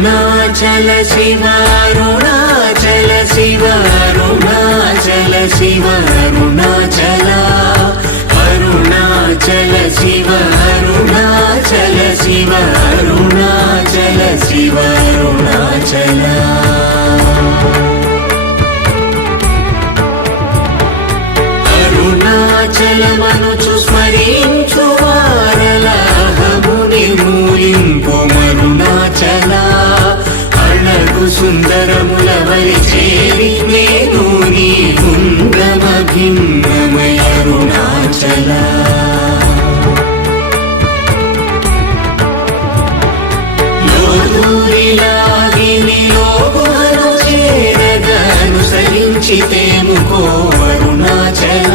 అరుణాచల శివ అరుణాచల శివ అరుణాచల శివ అరుణాచల అరుణాచల శివ అరుణాచల శివ అరుణాచల శివ అరుణాచల అరుణాచలమనుచు స్మరించు వారలాహము నిర్మూలింపు మరుణాచల అళగు సుందరముల వలి చేరి నేను నీ గుండమ భిన్నమయ అరుణాచల లోదూరిలాగిని లోగుహను చేరగ అనుసరించితేముకో అరుణాచల